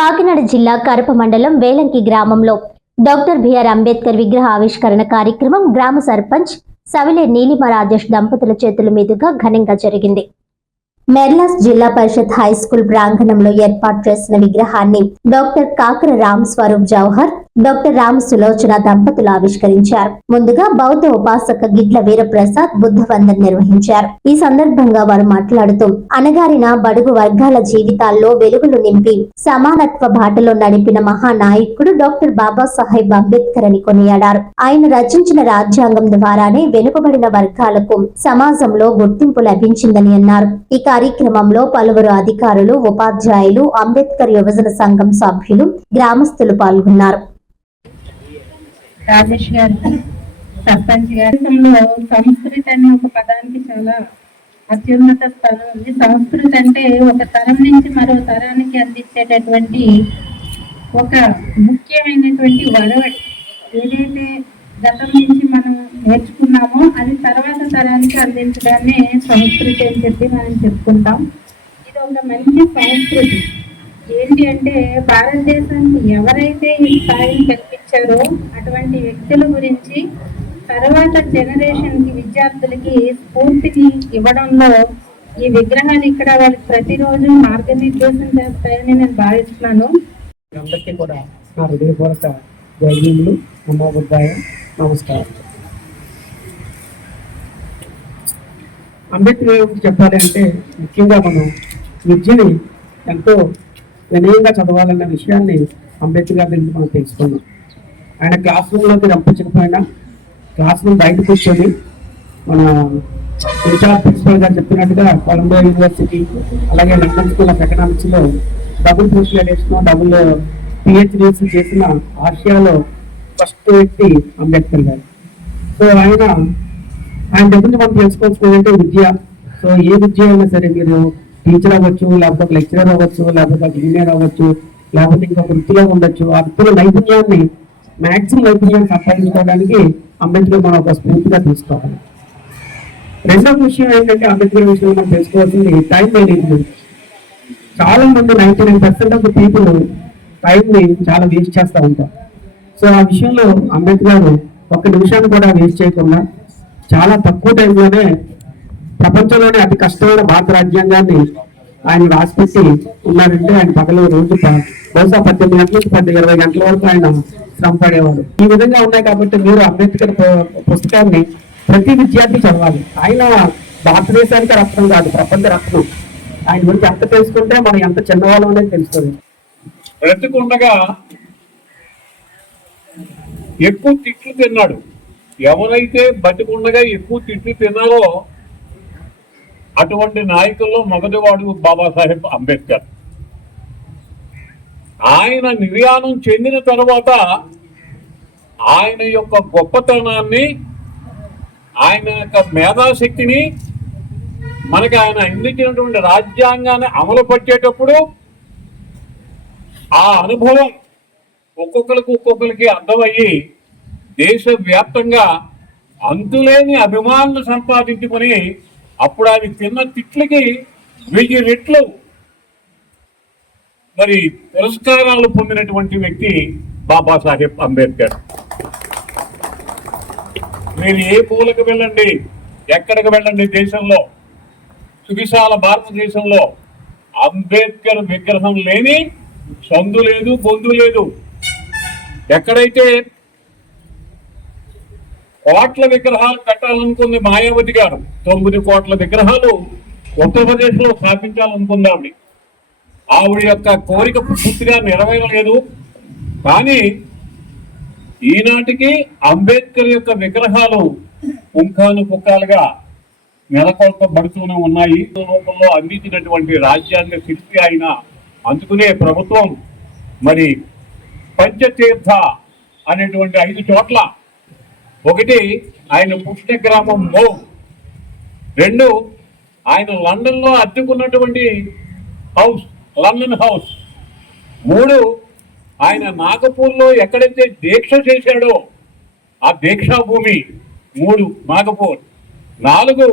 కాకినాడ జిల్లా కరప మండలం వేలంకి గ్రామంలో డాక్టర్ బిఆర్ అంబేద్కర్ విగ్రహ ఆవిష్కరణ కార్యక్రమం గ్రామ సర్పంచ్ సవిలే నీలిమ రాజేష్ దంపతుల చేతుల మీదుగా ఘనంగా జరిగింది. మెర్లాస్ జిల్లా పరిషత్ హై స్కూల్ ప్రాంగణంలో ఏర్పాటు చేసిన విగ్రహాన్ని డాక్టర్ కాకర రామ్ స్వరూప్ జవహర్, డాక్టర్ రామ్ సులోచన దంపతులు ఆవిష్కరించారు. ముందుగా బౌద్ధ ఉపాసక గిడ్ల వీరప్రసాద్ బుద్ధ వందన్ నిర్వహించారు. ఈ సందర్భంగా వారు మాట్లాడుతూ అణగారిన బడుగు వర్గాల జీవితాల్లో వెలుగులు నింపి సమానత్వ బాటలో నడిపిన మహానాయకుడు డాక్టర్ బాబాసాహెబ్ అంబేద్కర్ అని కొనియాడారు. ఆయన రచించిన రాజ్యాంగం ద్వారానే వెనుకబడిన వర్గాలకు సమాజంలో గుర్తింపు లభించిందని అన్నారు. ఈ కార్యక్రమంలో పలువురు అధికారులు, ఉపాధ్యాయులు, అంబేద్కర్ యువజన సంఘం సభ్యులు, గ్రామస్తులు పాల్గొన్నారు. రాజేష్ గారికి, సర్పంచ్ గారిలో సంస్కృతి అనే ఒక పదానికి చాలా అత్యున్నత స్థానం ఉంది. సంస్కృతి అంటే ఒక తరం నుంచి మరో తరానికి అందించేటటువంటి ఒక ముఖ్యమైనటువంటి వరవడి. ఏదైతే గతం నుంచి మనం నేర్చుకున్నామో అది తర్వాత తరానికి అందించడాన్ని సంస్కృతి అని చెప్పి మనం చెప్పుకుంటాం. ఇది ఒక మంచి సంస్కృతి. ఏంటి అంటే భారతదేశానికి ఎవరైతే ఈ స్థాయిని కల్పించారో అటువంటి వ్యక్తుల గురించి తర్వాత జనరేషన్కి, విద్యార్థులకి స్ఫూర్తిని ఇవ్వడంలో ఈ విగ్రహాలు ఇక్కడ వాళ్ళకి ప్రతిరోజు మార్గనిర్దేశం చేస్తాయని నేను భావిస్తున్నాను. అందరికీ కూడా నా హృదయపూర్వక జైలు నమోబుద్ధాయ నమస్కారం. అంబేద్కర్ గురించి చెప్పాలి అంటే ముఖ్యంగా మనం విద్యని ఎంతో వినయంగా చదవాలన్న విషయాన్ని అంబేద్కర్ గారి గురించి మనం తెలుసుకున్నాం. ఆయన క్లాస్ రూమ్లోకి రంపించకపోయినా క్లాస్ రూమ్ బయట కూర్చొని మన ఇన్ఛార్జ్ ప్రిన్సిపల్ గారు చెప్పినట్టుగా కొలంబియా యూనివర్సిటీ అలాగే లండన్ స్కూల్ ఆఫ్ ఎకనామిక్స్లో double post graduation, double PhDs చేసిన ఆసియాలో ఫస్ట్ వ్యక్తి అంబేద్కర్ గారు. సో ఆయన దగ్గర మనం తెలుసుకోవాల్సిందంటే విద్య. సో ఏ విద్య అయినా సరే, మీరు టీచర్ అవ్వచ్చు, లేకపోతే ఒక లెక్చరర్ అవ్వచ్చు, లేకపోతే ఒక ఇంజనీర్ అవ్వచ్చు, లేకపోతే ఇంకొక వృత్తిలో ఉండొచ్చు. ఆ వృత్తిలో నైపుణ్యాన్ని, మ్యాక్సిమం నైపుణ్యాన్ని సంపాదించుకోవడానికి అంబేద్కర్ మనం ఒక స్ఫూర్తిగా తీసుకోవాలి. రెండవ విషయం ఏంటంటే అంబేద్కర్ విషయంలో మనం తెలుసుకోవాల్సింది టైం మేనేజ్మెంట్. చాలా మంది 99% ఆఫ్ ద పీపుల్ టైంని చాలా వేస్ట్ చేస్తూ ఉంటారు. సో ఆ విషయంలో అంబేద్కర్ ఒక్క నిమిషాన్ని కూడా వేస్ట్ చేయకుండా చాలా తక్కువ టైంలోనే ప్రపంచంలోనే అతి కష్టమైన భారత రాజ్యాంగాన్ని ఆయన రాసిపెట్టి ఉన్నారంటే ఆయన పగలు రోజు బహుశా 18 గంటల నుంచి 20 గంటల వరకు ఆయన శ్రమ పడేవాడు. ఈ విధంగా ఉన్నాయి కాబట్టి మీరు అంబేద్కర్ పుస్తకాన్ని ప్రతి విద్యార్థి చదవాలి. ఆయన భారతదేశానికి రత్నం కాదు, ప్రపంచ రత్నం. ఆయన గురించి ఎంత తెలుసుకుంటే మనం ఎంత చిన్నవాళ్ళం అనేది తెలుస్తుంది. బ్రతికుండగా ఎక్కువ తిట్లు తిన్నాడు. ఎవరైతే బతికుండగా ఎక్కువ తిట్లు తిన్నారో అటువంటి నాయకుల్లో మొదటివాడు బాబాసాహెబ్ అంబేద్కర్. ఆయన నిర్యాణం చెందిన తర్వాత ఆయన యొక్క గొప్పతనాన్ని, ఆయన యొక్క మేధాశక్తిని, మనకి ఆయన అందించినటువంటి రాజ్యాంగాన్ని అమలు పట్టేటప్పుడు ఆ అనుభవం ఒక్కొక్కరికి అర్థమయ్యి దేశవ్యాప్తంగా అంతులేని అభిమానులు సంపాదించుకొని అప్పుడు ఆయన తిన్న తిట్లకి 1000 రెట్లు మరి పురస్కారాలు పొందినటువంటి వ్యక్తి బాబాసాహెబ్ అంబేద్కర్. మీరు ఏ పూలకు వెళ్ళండి, ఎక్కడికి వెళ్ళండి, దేశంలో సువిశాల భారతదేశంలో అంబేద్కర్ విగ్రహం లేని సందు లేదు, బొందు లేదు. ఎక్కడైతే కోట్ల విగ్రహాలు కట్టాలనుకుంది మాయావతి గారు, 9 కోట్ల విగ్రహాలు ఉత్తరప్రదేశ్ లో స్థాపించాలనుకుందామని, ఆవిడ యొక్క కోరిక పూర్తిగా నెరవేరలేదు. కానీ ఈనాటికి అంబేద్కర్ యొక్క విగ్రహాలు పుంఖాను పుంఖాలుగా నెలకొల్పబడుతూనే ఉన్నాయి. రూపంలో అందించినటువంటి రాజ్యాంగ శిల్పి ఆయన. అందుకునే ప్రభుత్వం మరి పంచతీర్థ అనేటువంటి 5 చోట్ల, ఒకటి ఆయన పుట్టిన గ్రామం మో, 2 ఆయన లండన్ లో అద్దెకున్నటువంటి హౌస్, లండన్ హౌస్, 3 ఆయన నాగపూర్ లో ఎక్కడైతే దీక్ష చేశాడో ఆ దీక్షా భూమి, 3 నాగపూర్, 4